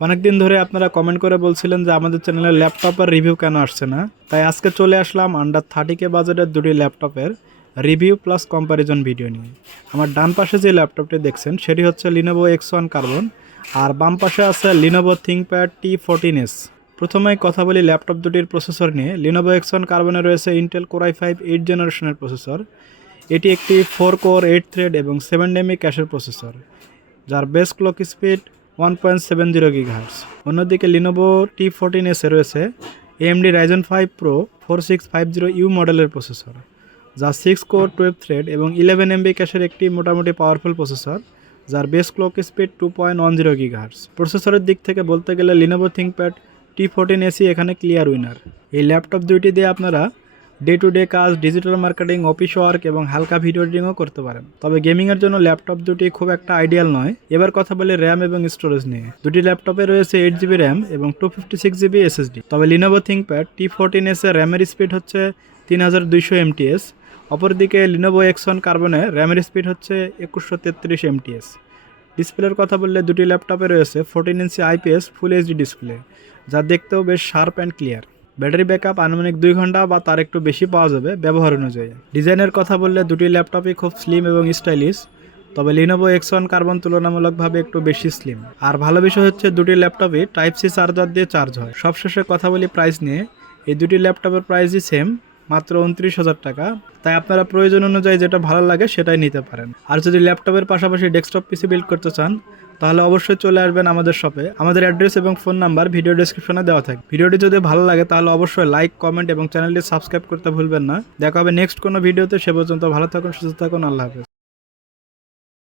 অনেকদিন ধরে আপনারা কমেন্ট করে বলছিলেন যে আমাদের চ্যানেলে ল্যাপটপের রিভিউ কেন আসছে না, তাই আজকে চলে আসলাম আন্ডার 30K বাজেটের দুটি ল্যাপটপের রিভিউ প্লাস কম্প্যারিজন ভিডিও নিয়ে। আমার ডান পাশে যে ল্যাপটপটি দেখছেন সেটি হচ্ছে লিনোভো X1 কার্বন, আর বাম পাশে আছে লিনোভো থিংকপ্যাড T14s। প্রথমেই কথা বলি ল্যাপটপ দুটির প্রসেসর নিয়ে। লিনোভো X1 কার্বনে রয়েছে ইন্টেল কোর i5 8 জেনারেশনের প্রসেসর। এটি একটি 4 কোর 8 থ্রেড এবং 7 এমবি ক্যাশের প্রসেসর, যার বেস ক্লক স্পিড 1.70 GHz। অন্যদিকে লিনোভো T14s এ রয়েছে AMD Ryzen 5 Pro 4650U মডেলের প্রসেসর, যা 6 কোর 12 থ্রেড এবং 11 এমবি ক্যাশের একটি মোটামুটি পাওয়ারফুল প্রসেসর, যার বেস ক্লক স্পিড 2.10 GHz। প্রসেসরের দিক থেকে বলতে গেলে লিনোভো থিংকপ্যাড T14s এখানে ক্লিয়ার উইনার। এই ল্যাপটপ দুইটি দিয়ে আপনারা ডে টু ডে কাজ, ডিজিটাল মার্কেটিং, অফিস ওয়ার্ক এবং হালকা ভিডিও এডিটিংও করতে পারেন। তবে গেমিংয়ের জন্য ল্যাপটপ দুটি খুব একটা আইডিয়াল নয়। এবার কথা বলি র্যাম এবং স্টোরেজ নিয়ে। দুটি ল্যাপটপে রয়েছে 8GB র্যাম এবং 256GB SSD। তবে লিনোভো থিংকপ্যাড T14s এর র্যামের স্পিড হচ্ছে 3200 MTS। অপরদিকে লিনোভো X1 কার্বনে র্যামের স্পিড হচ্ছে 2133 MTS। ডিসপ্লের কথা বললে দুটি ল্যাপটপে রয়েছে 14 ইঞ্চি IPS ফুল এইচডি ডিসপ্লে, যা দেখতেও বেশ sharp and clear. Battery backup আনুমানিক 2 ঘন্টা বা তার একটু বেশি পাওয়া যাবে ব্যবহার অনুযায়ী। ডিজাইনের কথা বললে দুটি ল্যাপটপই খুব স্লিম এবং স্টাইলিশ, তবে লিনোভো X1 কার্বন তুলনামূলকভাবে একটু বেশি স্লিম। আর ভালো বিষয় হচ্ছে দুটি ল্যাপটপই Type-C চার্জার দিয়ে চার্জ হয়। সবশেষে কথা বলি প্রাইস নিয়ে। এই দুটি ল্যাপটপের প্রাইসই সেম, মাত্র 29,000 টাকা। তাই আপনারা প্রয়োজন অনুযায়ী যেটা ভালো লাগে সেটাই নিতে পারেন। আর যদি ল্যাপটপের পাশাপাশি ডেস্কটপ পিসি বিল্ড করতে চান তাহলে অবশ্যই চলে আসবেন আমাদের শপে। আমাদের অ্যাড্রেস এবং ফোন নাম্বার ভিডিও ডেসক্রিপশনে দেওয়া থাকে। ভিডিওটি যদি ভালো লাগে তাহলে অবশ্যই লাইক, কমেন্ট এবং চ্যানেলটি সাবস্ক্রাইব করতে ভুলবেন না। দেখা হবে নেক্সট কোনো ভিডিওতে। সে পর্যন্ত ভালো থাকুন, সুস্থ থাকুন। আল্লাহ হাফেজ।